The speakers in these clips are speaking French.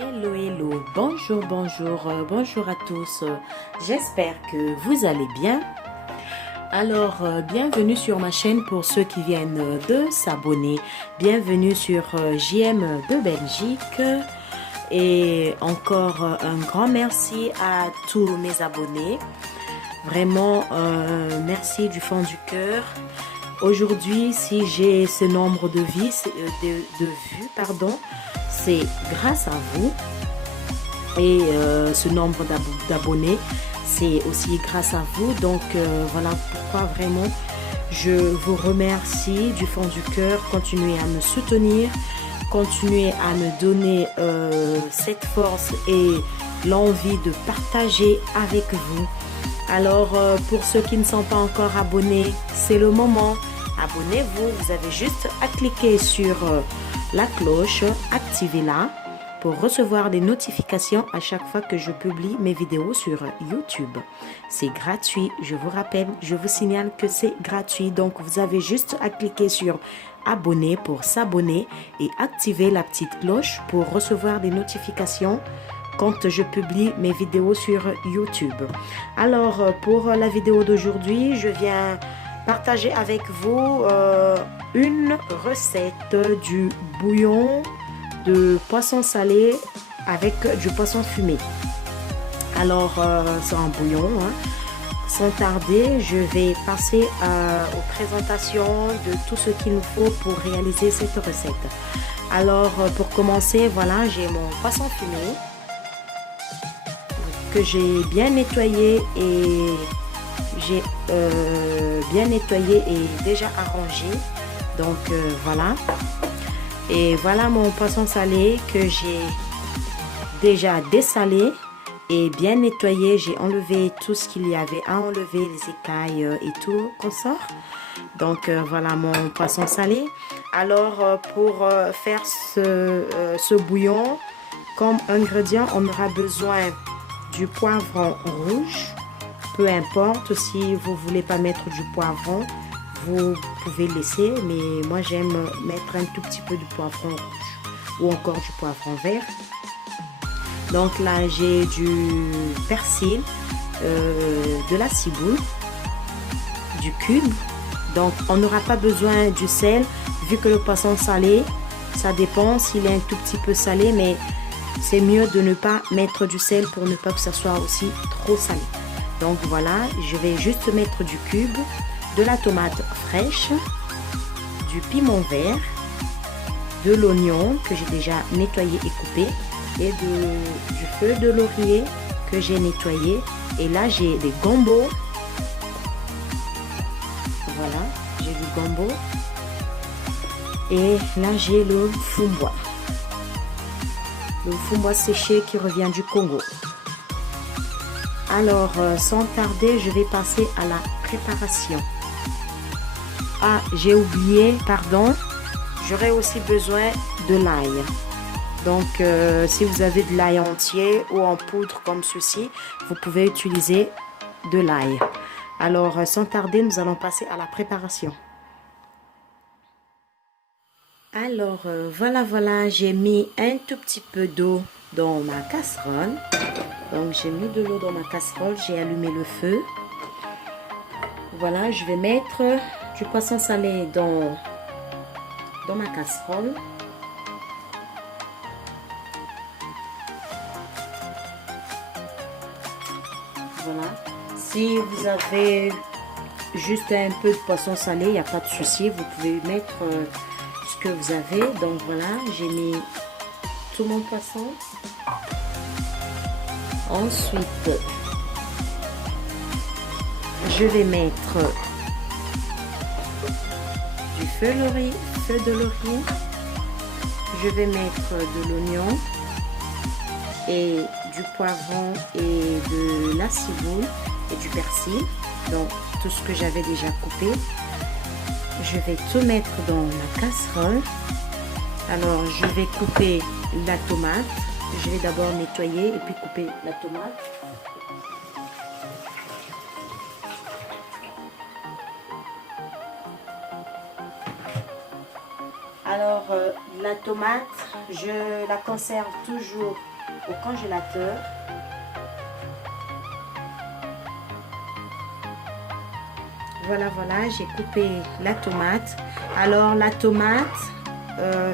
Hello, hello, bonjour, bonjour, bonjour à tous. J'espère que vous allez bien. Alors, bienvenue sur ma chaîne pour ceux qui viennent de s'abonner. Bienvenue sur JM de Belgique. Et encore un grand merci à tous mes abonnés. Vraiment, merci du fond du cœur. Aujourd'hui, si j'ai ce nombre de vues, c'est grâce à vous. Et ce nombre d'abonnés, c'est aussi grâce à vous. Donc voilà pourquoi vraiment je vous remercie du fond du cœur. Continuez à me soutenir, continuez à me donner cette force et l'envie de partager avec vous. Alors pour ceux qui ne sont pas encore abonnés, c'est le moment. Abonnez-vous, vous avez juste à cliquer sur la cloche, activez-la pour recevoir des notifications à chaque fois que je publie mes vidéos sur YouTube. C'est gratuit, je vous rappelle, je vous signale que c'est gratuit. Donc vous avez juste à cliquer sur abonner pour s'abonner et activer la petite cloche pour recevoir des notifications quand je publie mes vidéos sur YouTube. Alors pour la vidéo d'aujourd'hui, je viens partager avec vous une recette du bouillon de poisson salé avec du poisson fumé. Alors c'est un bouillon, hein. Sans tarder, je vais passer aux présentations de tout ce qu'il nous faut pour réaliser cette recette. Alors pour commencer, voilà, j'ai mon poisson fumé que j'ai bien nettoyé et déjà arrangé. Donc voilà. Et voilà mon poisson salé que j'ai déjà dessalé et bien nettoyé. J'ai enlevé tout ce qu'il y avait à enlever, les écailles et tout qu'on sort. Donc voilà mon poisson salé. Alors pour faire ce bouillon, comme ingrédient, on aura besoin du poivron rouge. Peu importe, si vous ne voulez pas mettre du poivron, vous pouvez laisser, mais moi j'aime mettre un tout petit peu de poivron rouge ou encore du poivron vert. Donc là j'ai du persil, de la ciboule, du cube. Donc on n'aura pas besoin du sel vu que le poisson salé, ça dépend s'il est un tout petit peu salé, mais c'est mieux de ne pas mettre du sel pour ne pas que ça soit aussi trop salé. Donc voilà, je vais juste mettre du cube, de la tomate fraîche, du piment vert, de l'oignon que j'ai déjà nettoyé et coupé et du feu de laurier que j'ai nettoyé. Et là j'ai des gambos. Voilà, j'ai du gombo. Et là j'ai le fumbois. Le fumbois séché qui revient du Congo. Alors, sans tarder, je vais passer à la préparation. Ah, j'ai oublié, pardon. J'aurai aussi besoin de l'ail. Donc, si vous avez de l'ail entier ou en poudre comme ceci, vous pouvez utiliser de l'ail. Alors, sans tarder, nous allons passer à la préparation. Alors, voilà, j'ai mis un tout petit peu d'eau dans ma casserole. Donc j'ai mis de l'eau dans ma casserole, j'ai allumé le feu. Voilà, je vais mettre du poisson salé dans ma casserole. Voilà. Si vous avez juste un peu de poisson salé, il n'y a pas de souci, vous pouvez mettre ce que vous avez. Donc voilà, j'ai mis tout mon poisson. Ensuite, je vais mettre du feu de laurier. Je vais mettre de l'oignon et du poivron et de la ciboule et du persil. Donc, tout ce que j'avais déjà coupé. Je vais tout mettre dans la casserole. Alors, je vais couper la tomate. Je vais d'abord nettoyer et puis couper la tomate. Alors, la tomate, je la conserve toujours au congélateur. Voilà, voilà, j'ai coupé la tomate. Alors, la tomate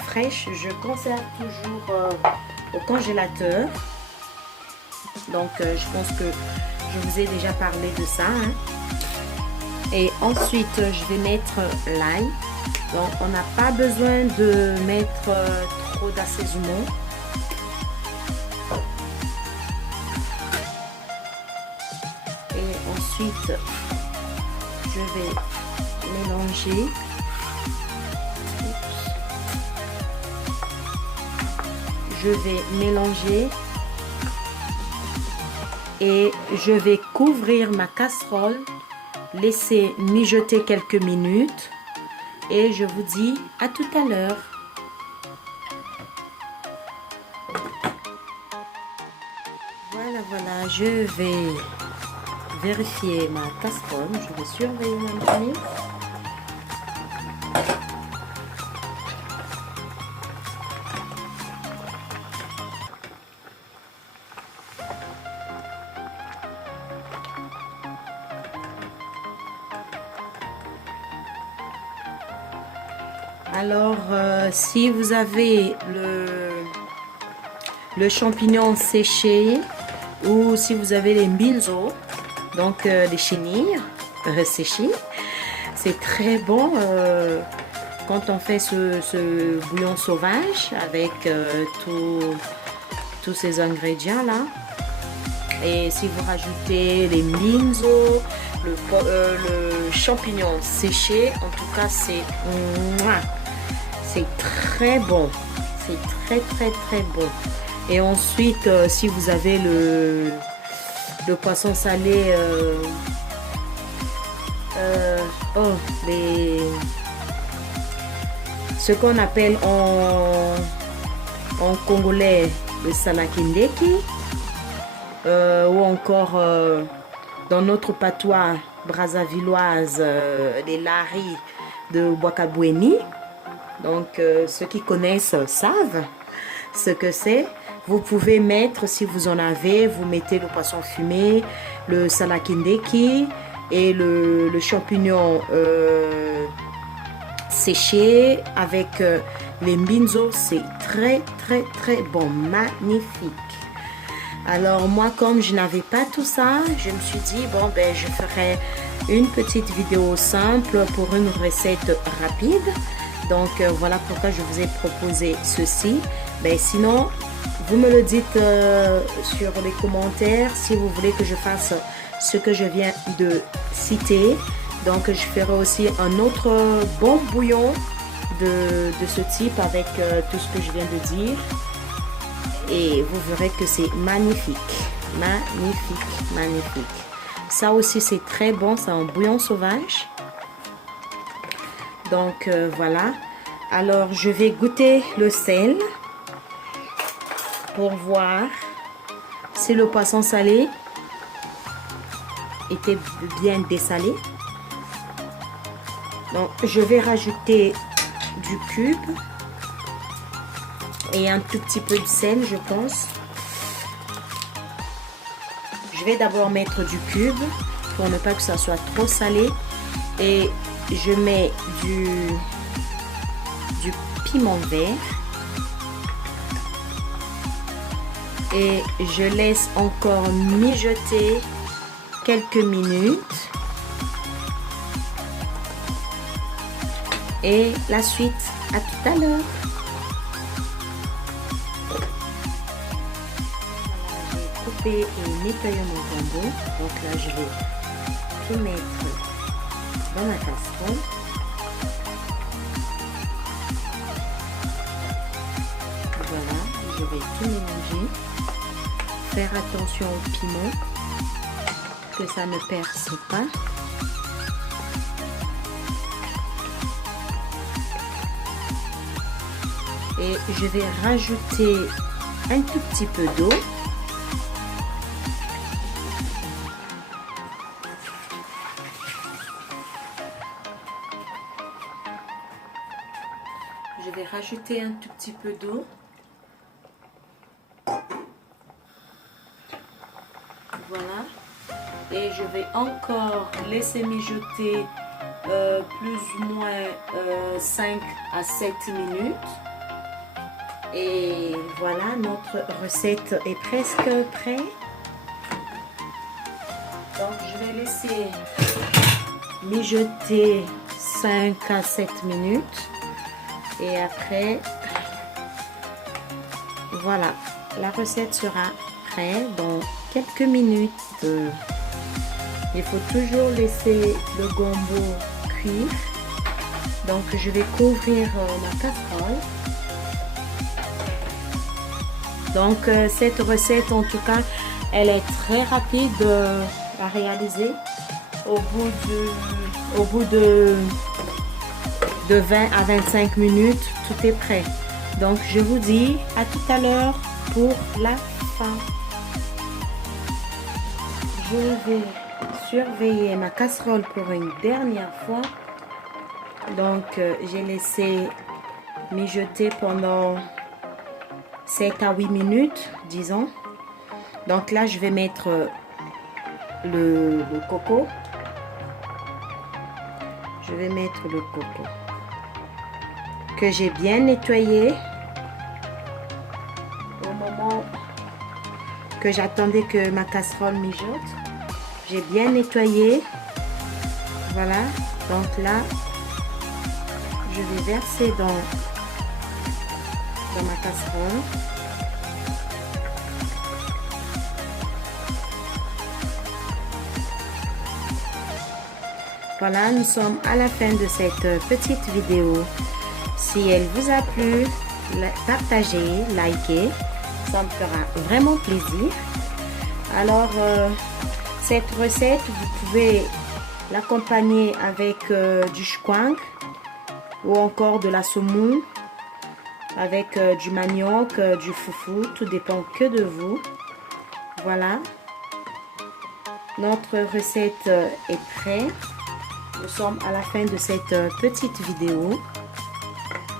fraîche, je conserve toujours au congélateur. Donc, je pense que je vous ai déjà parlé de ça. Hein. Et ensuite, je vais mettre l'ail. Donc, on n'a pas besoin de mettre trop d'assaisonnement. Et ensuite, je vais mélanger. Je vais mélanger. Et je vais couvrir ma casserole. Laisser mijoter quelques minutes. Et je vous dis à tout à l'heure. Voilà, voilà, je vais vérifier ma casserole. Je vais surveiller mon ami. Alors, si vous avez le champignon séché ou si vous avez les mbinzo, donc les chenilles séchées, c'est très bon quand on fait ce bouillon sauvage avec tous ces ingrédients là. Et si vous rajoutez les mbinzo, le champignon séché, en tout cas c'est très bon, c'est très bon. Et ensuite, si vous avez le poisson salé, ce qu'on appelle en congolais le salakindeki, ou encore dans notre patois brazzavilloise, les laris de Bouakaboueni. Donc, ceux qui connaissent savent ce que c'est. Vous pouvez mettre, si vous en avez, vous mettez le poisson fumé, le salakindeki et le champignon séché avec les mbinzo. C'est très bon, magnifique. Alors moi, comme je n'avais pas tout ça, je me suis dit, bon ben je ferai une petite vidéo simple pour une recette rapide. Donc voilà pourquoi je vous ai proposé ceci. Ben sinon, vous me le dites sur les commentaires si vous voulez que je fasse ce que je viens de citer. Donc je ferai aussi un autre bon bouillon de ce type avec tout ce que je viens de dire. Et vous verrez que c'est magnifique. Magnifique. Ça aussi c'est très bon, c'est un bouillon sauvage. Donc voilà. Alors je vais goûter le sel pour voir si le poisson salé était bien dessalé. Donc je vais rajouter du cube et un tout petit peu de sel, je pense. Je vais d'abord mettre du cube pour ne pas que ça soit trop salé. Et je mets du piment vert. Et je laisse encore mijoter quelques minutes. Et la suite, à tout à l'heure. J'ai coupé et nettoyé mon jambon. Donc là, je vais tout mettre dans ma casserole. Voilà, je vais tout mélanger. Faire attention au piment, que ça ne perce pas. Et je vais rajouter un tout petit peu d'eau. Je vais rajouter un tout petit peu d'eau. Voilà. Et je vais encore laisser mijoter plus ou moins 5 à 7 minutes. Et voilà, notre recette est presque prête. Donc je vais laisser mijoter 5 à 7 minutes. Et après, voilà, la recette sera prête dans quelques minutes. Il faut toujours laisser le gombo cuire. Donc je vais couvrir ma casserole. Donc cette recette, en tout cas, elle est très rapide à réaliser. Au bout de 20 à 25 minutes, tout est prêt. Donc je vous dis à tout à l'heure pour la fin. Je vais surveiller ma casserole pour une dernière fois. Donc j'ai laissé mijoter pendant 7 à 8 minutes, disons. Donc là je vais mettre le coco. Je vais mettre le coco que j'ai bien nettoyé au moment que j'attendais que ma casserole mijote. J'ai bien nettoyé. Voilà. Donc là, je vais verser dans ma casserole. Voilà, nous sommes à la fin de cette petite vidéo. Si elle vous a plu, partagez, likez, ça me fera vraiment plaisir. Alors, cette recette, vous pouvez l'accompagner avec du chouang ou encore de la semoule, avec du manioc, du foufou, tout dépend que de vous. Voilà, notre recette est prête. Nous sommes à la fin de cette petite vidéo.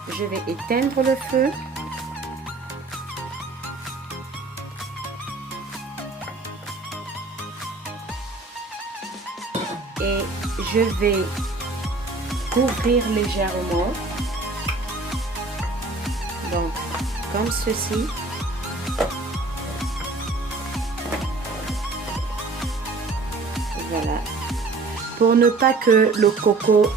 Je vais éteindre le feu. Et je vais couvrir légèrement. Donc, comme ceci. Voilà. Pour ne pas que le coco,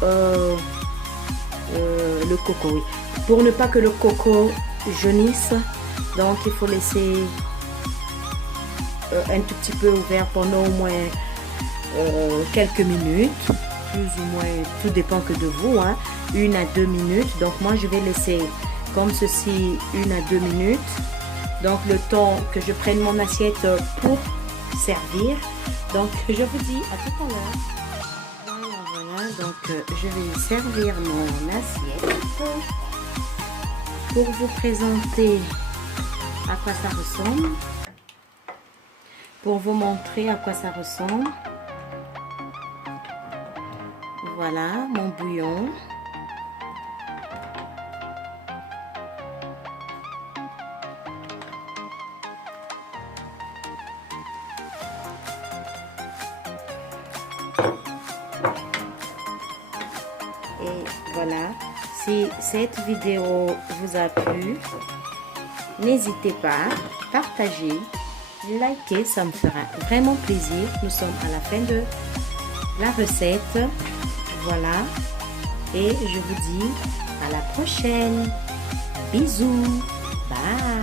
oui. Pour ne pas que le coco jaunisse, donc il faut laisser un tout petit peu ouvert pendant au moins quelques minutes, plus ou moins, tout dépend que de vous, hein, 1 à 2 minutes. Donc moi je vais laisser comme ceci 1 à 2 minutes. Donc le temps que je prenne mon assiette pour servir. Donc je vous dis à tout à l'heure. Donc je vais servir mon assiette pour vous présenter à quoi ça ressemble, pour vous montrer à quoi ça ressemble. Voilà mon bouillon. Et voilà, si cette vidéo vous a plu, n'hésitez pas, partagez, likez, ça me fera vraiment plaisir. Nous sommes à la fin de la recette. Voilà, et je vous dis à la prochaine. Bisous, bye.